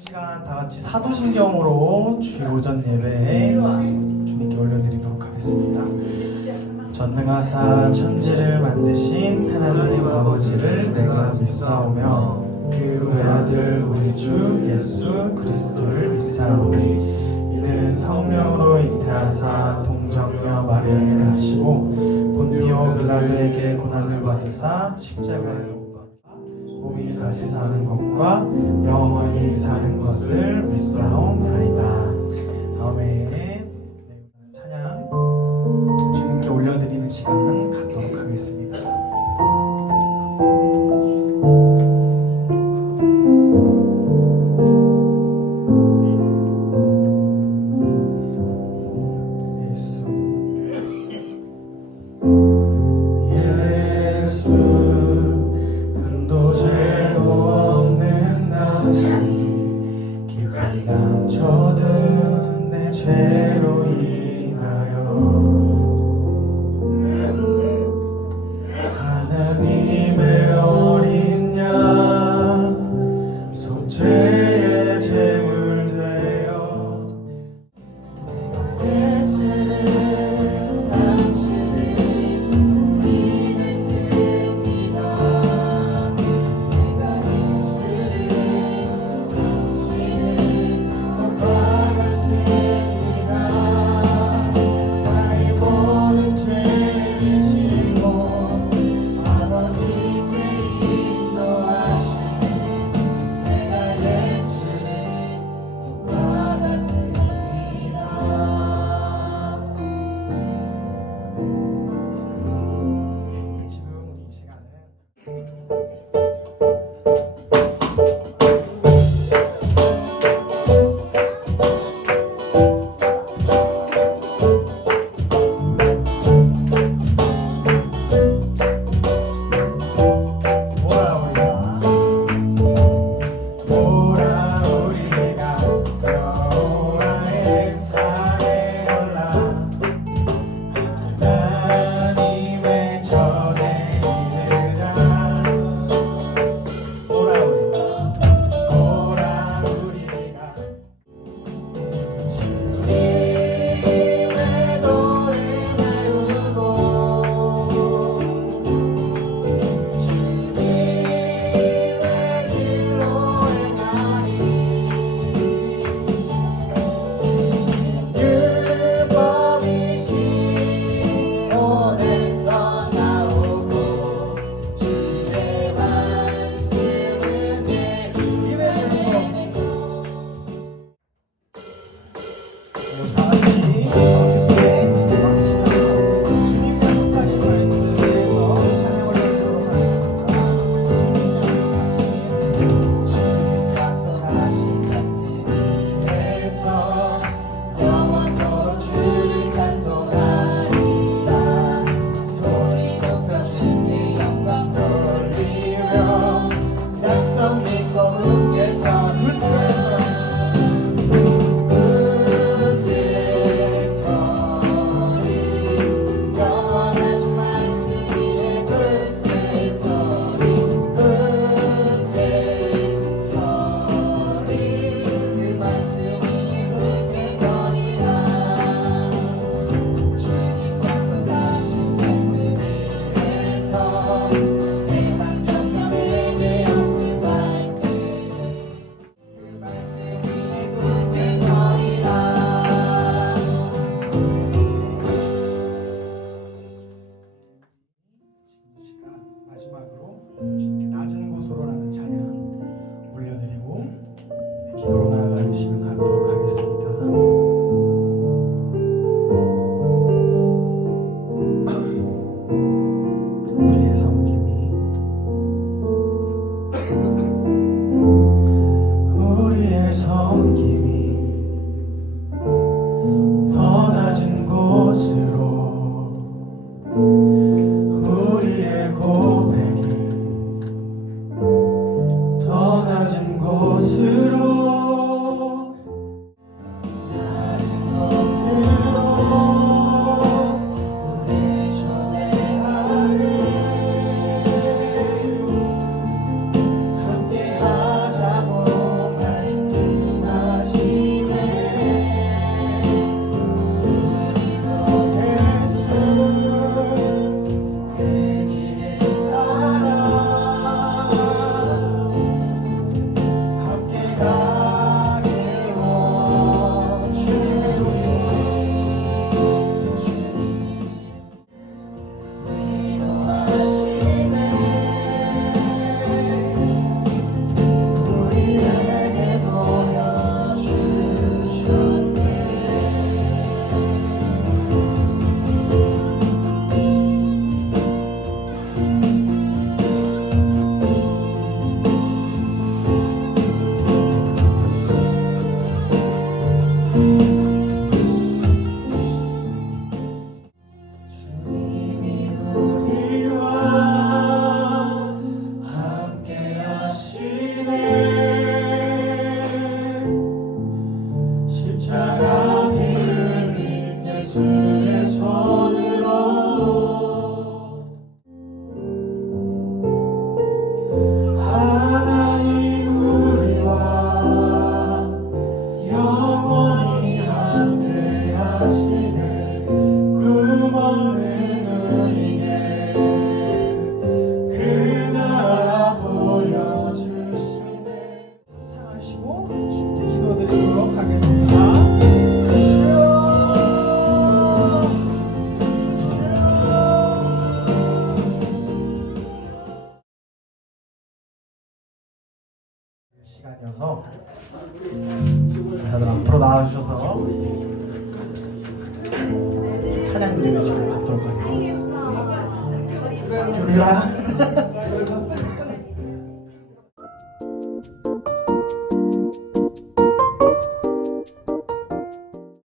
시간 다 같이 사도신경으로 주일 오전 예배에 주님께 올려드리도록 하겠습니다. 전능하사 천지를 만드신 하나님 아버지를 내가 믿사오며 그 외아들 우리 주 예수 그리스도를 믿사오니 이는 성령으로 잉태하사 동정녀 나시고 본디오 빌라도에게 고난을 받으사 십자가에 몸이 다시 사는 것과 영원히 사는 것을 믿사옵나이다. 당신이 깊이 감춰둔 내 죄로 인 you. 시간이어서 다들 앞으로 나와주셔서 찬양 드리는 시간 갖도록 하겠습니다. 주리라